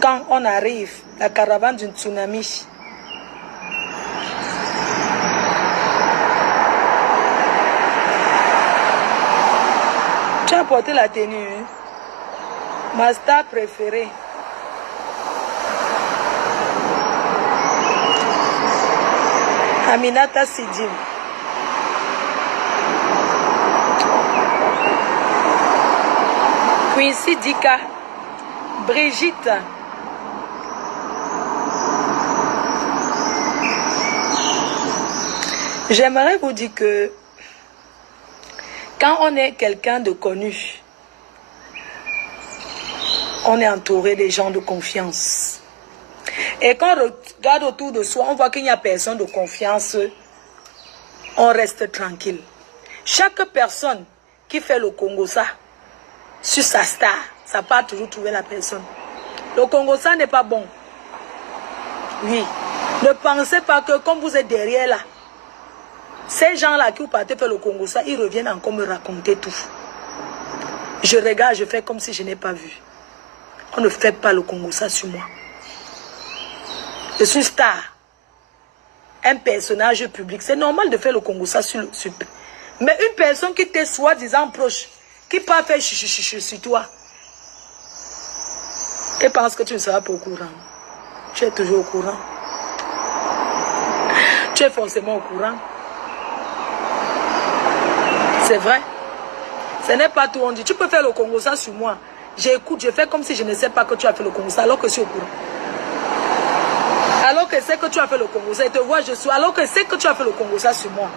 Quand on arrive, la caravane d'une tsunami. Tu as porté la tenue. Ma star préférée. Aminata Sidim. Quincy Dika. Brigitte. J'aimerais vous dire que quand on est quelqu'un de connu, on est entouré des gens de confiance. Et quand on regarde autour de soi, on voit qu'il n'y a personne de confiance, on reste tranquille. Chaque personne qui fait le Congo-ça, sur sa star, ça n'a pas toujours trouvé la personne. Le Congo-ça n'est pas bon. Oui. Ne pensez pas que comme vous êtes derrière là, ces gens-là qui vous partez faire le Congo-ça, ils reviennent encore me raconter tout. Je regarde, je fais comme si je n'ai pas vu. On ne fait pas le Congo-ça sur moi. Je suis star. Un personnage public. C'est normal de faire le Congo-ça sur. Mais une personne qui t'est soi-disant proche, qui peut faire chuchuchu sur toi, et pense que tu ne seras pas au courant. Tu es toujours au courant. Tu es forcément au courant. C'est vrai. Ce n'est pas tout. On dit, tu peux faire le Congo-ça sur moi. J'écoute, je fais comme si je ne sais pas que tu as fait le Congo-ça, alors que je suis au courant. Alors que c'est que tu as fait le Congo-ça, et te vois, je suis. Alors que c'est que tu as fait le Congo-ça sur moi.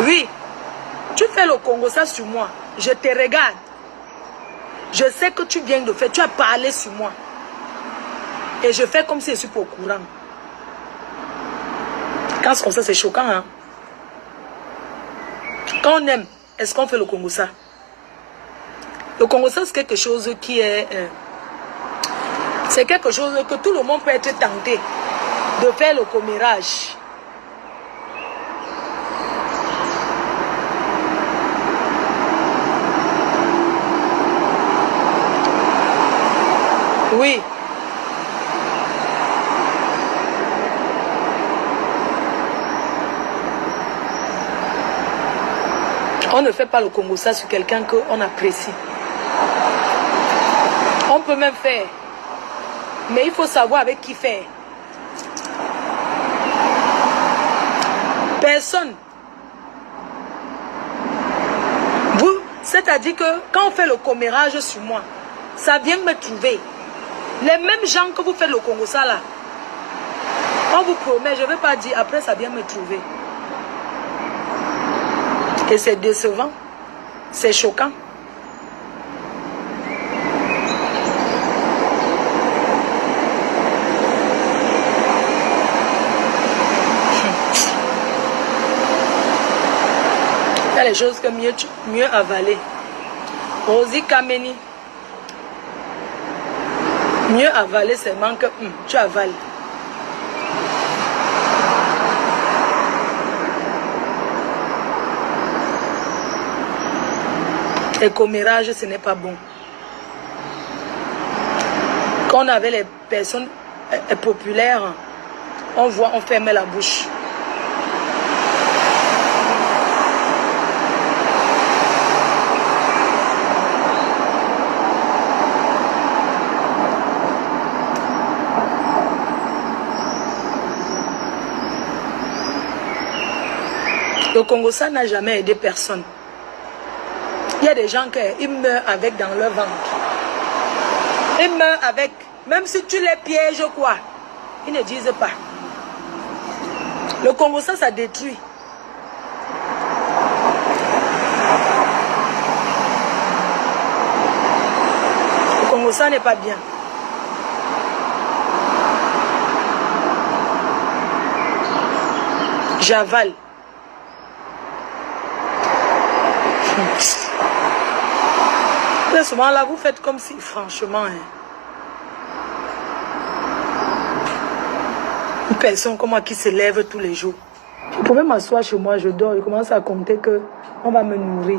Oui. Tu fais le Congo-ça sur moi. Je te regarde. Je sais que tu viens de faire. Tu as parlé sur moi. Et je fais comme si je suis pas au courant. Quand c'est comme ça, c'est choquant. Hein? Quand on aime, est-ce qu'on fait le Congo-ça? Le Congo-ça, c'est quelque chose qui est... c'est quelque chose que tout le monde peut être tenté de faire le commérage. Oui. On ne fait pas le Congo-ça sur quelqu'un qu'on apprécie. On peut même faire. Mais il faut savoir avec qui faire. Personne. Vous, c'est-à-dire que quand on fait le commérage sur moi, ça vient me trouver. Les mêmes gens que vous faites le Congo-ça là, on vous promet, je ne vais pas dire, après ça vient me trouver. Et c'est décevant. C'est choquant. Il y a les choses que mieux avaler. Rosie Kameni. Mieux avaler seulement que tu avales. Les commérages, ce n'est pas bon. Quand on avait les personnes populaires, on voit, on fermait la bouche. Le Congo, ça n'a jamais aidé personne. Il y a des gens qui meurent avec dans leur ventre. Ils meurent avec, même si tu les pièges quoi, ils ne disent pas. Le Congo, ça détruit. Le Congo, ça n'est pas bien. J'avale. Très souvent là, vous faites comme si, franchement, hein, une personne comme moi qui se lève tous les jours. Je pouvais m'asseoir chez moi, je dors, je commence à compter que on va me nourrir.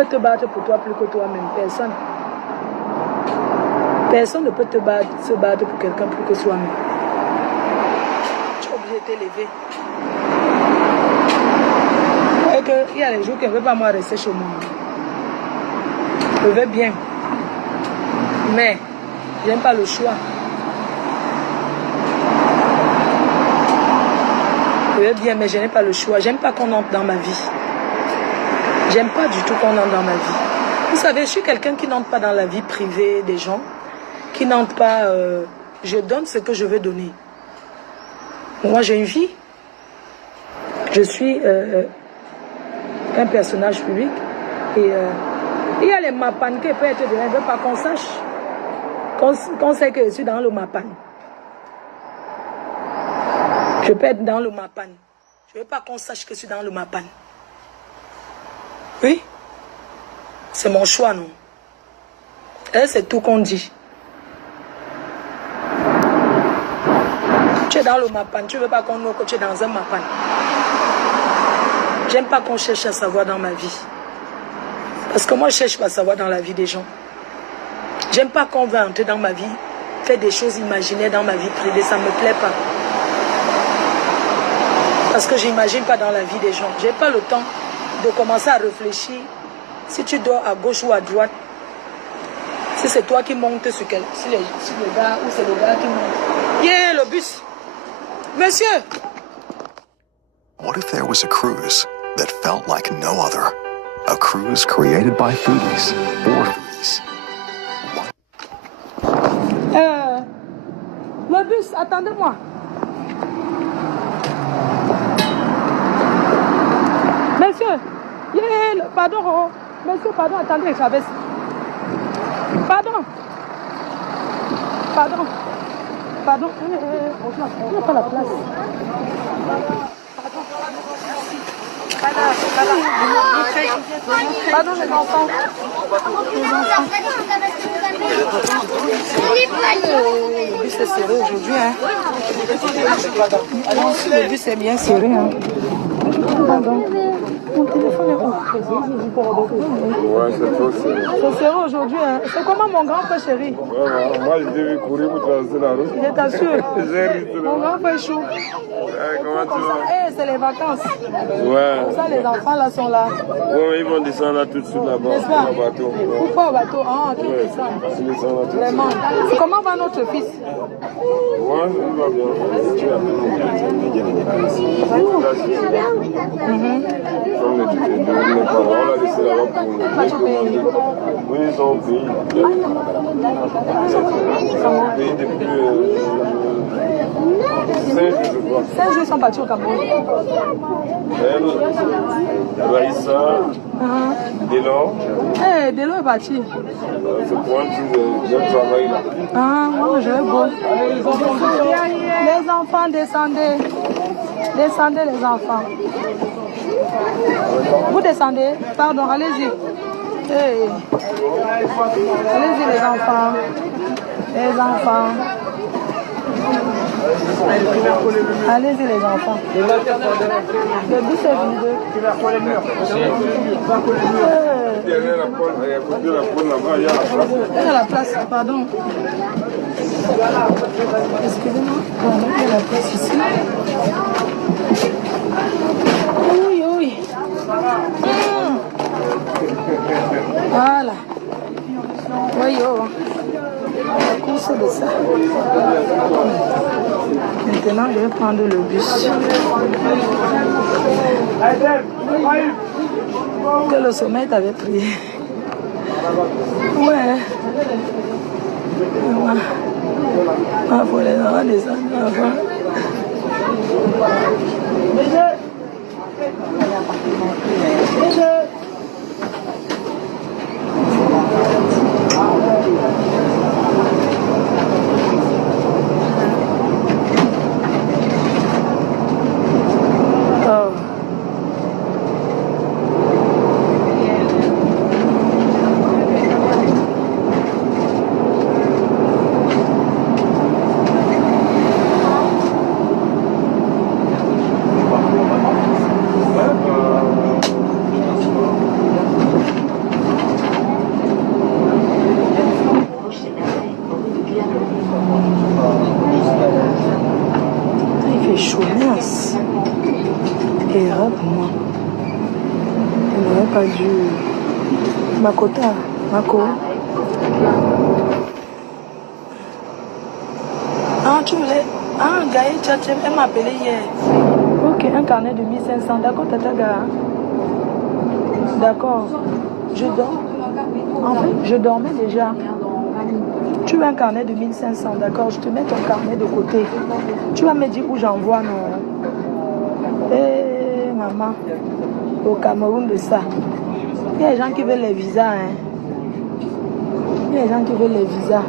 peut te battre pour toi plus que toi-même. Personne. Personne ne peut se battre pour quelqu'un plus que soi-même. Tu es obligé de t'élever. Il y a les jours qui ne veulent pas moi rester chez moi. Je veux bien. Mais, je n'aime pas le choix. Je veux bien, mais je n'ai pas le choix. J'aime pas qu'on entre dans ma vie. J'aime pas du tout qu'on entre dans ma vie. Vous savez, je suis quelqu'un qui n'entre pas dans la vie privée des gens. Qui n'entre pas... je donne ce que je veux donner. Moi, j'ai une vie. Je suis un personnage public. Et il y a les mapan qui peuvent être dedans. Je ne veux pas qu'on sache. Qu'on sait que je suis dans le mapan. Je peux être dans le mapan. Je ne veux pas qu'on sache que je suis dans le mapan. Oui. C'est mon choix, non? Et c'est tout qu'on dit. Tu es dans le mapan. Tu ne veux pas qu'on nous que tu es dans un mapan. J'aime pas qu'on cherche à savoir dans ma vie. Parce que moi, je cherche pas à savoir dans la vie des gens. J'aime pas qu'on va entrer dans ma vie, faire des choses imaginaires dans ma vie privée. Ça ne me plaît pas. Parce que j'imagine pas dans la vie des gens. J'ai pas le temps de commencer à réfléchir si tu dors à gauche ou à droite. Si c'est toi qui montes sur le gars ou c'est le gars qui monte. Yeah, le bus. Monsieur. What if there was a cruise that felt like no other? A cruise created by foodies for foodies. Le bus, attendez-moi. Monsieur, yeah, pardon, monsieur, pardon, attendez, j'avais... Pardon. Il n'y a pas la place. Pardon, les enfants. Le bus est serré aujourd'hui, hein. Le bus est bien serré, hein. Pardon. Mon téléphone est où? Ouais, c'est trop serré. C'est serré aujourd'hui, hein. C'est comment mon grand frère chéri? Ouais, moi je devais courir pour traverser la route. Je t'assure. J'ai risqué. Mon grand frère chaud. Comment tu vas? Eh, c'est les vacances. Ouais. Pour ça, les enfants là sont là. Ouais, ils vont descendre là tout de suite là-bas. N'est-ce pas? Au bateau. Pourquoi au bateau? Ah, qui descend? Ils descendent là tout de suite. Vraiment. Comment va notre fils? Ouais, il va bien. Tu vas mes parents, on l'a laissé là-bas pour... Oui, ils sont au pays. Ils sont au pays depuis 5 jours, je crois. 5 jours, ils sont partis au Cameroun. Elle, Raïssa, Delors. Eh, Delors est parti. C'est pour un petit travail là. Ah, moi, je vais beau. Les enfants, descendez. Descendez, les enfants. Vous descendez? Pardon, allez-y. Hey. Allez-y, les enfants. Les enfants. Allez-y, les enfants. Le bus est vide. Il y a la place, pardon. Excusez-moi. Il y a la place ici. Oui, oui. Voilà. Oui, oh. La course de ça. Maintenant, je vais prendre le bus. Que le sommeil t'avait pris. Ouais. Ah, pour les enfants, les enfants. Erreur pour moi. Elle n'aurait pas dû... Makota, Mako. Ah, tu voulais... Ah, Gaïe, elle m'a appelé hier. Ok, un carnet de 1500. D'accord, Tata Gara. D'accord. Je dors. En fait, je dormais déjà. Tu veux un carnet de 1500, d'accord? Je te mets ton carnet de côté. Tu vas me dire où j'envoie, non? Eh, maman. Au Cameroun de ça. Il y a des gens qui veulent les visas, hein. Il y a des gens qui veulent les visas.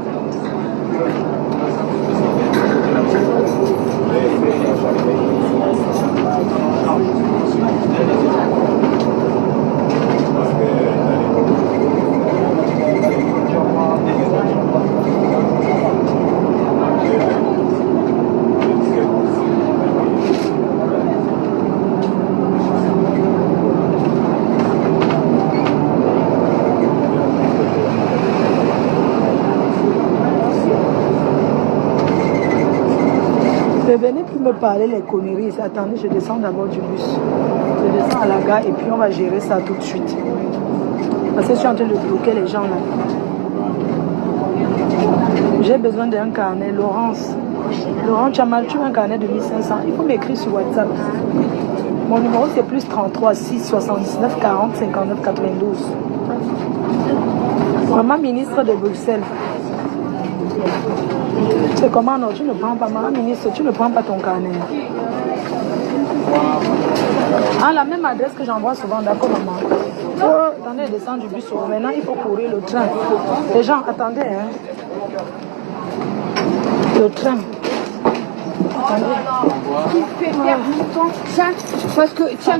Ne venez plus me parler les conneries. Attendez, je descends d'abord du bus. Je descends à la gare et puis on va gérer ça tout de suite. Parce que je suis en train de bloquer les gens là. J'ai besoin d'un carnet. Laurence, tu as mal, tu as un carnet de 1500. Il faut m'écrire sur WhatsApp. Mon numéro c'est plus 33 6 79 40 59 92. Maman ministre de Bruxelles. C'est comment non, tu ne prends pas, maman ministre, tu ne prends pas ton carnet. Ah, la même adresse que j'envoie souvent, d'accord maman. Oh, attendez, descendre du bus. Maintenant, il faut courir le train. Les gens, attendez, hein. Le train. Attendez. Qui fait perdre mon temps? Tiens, parce que, tiens.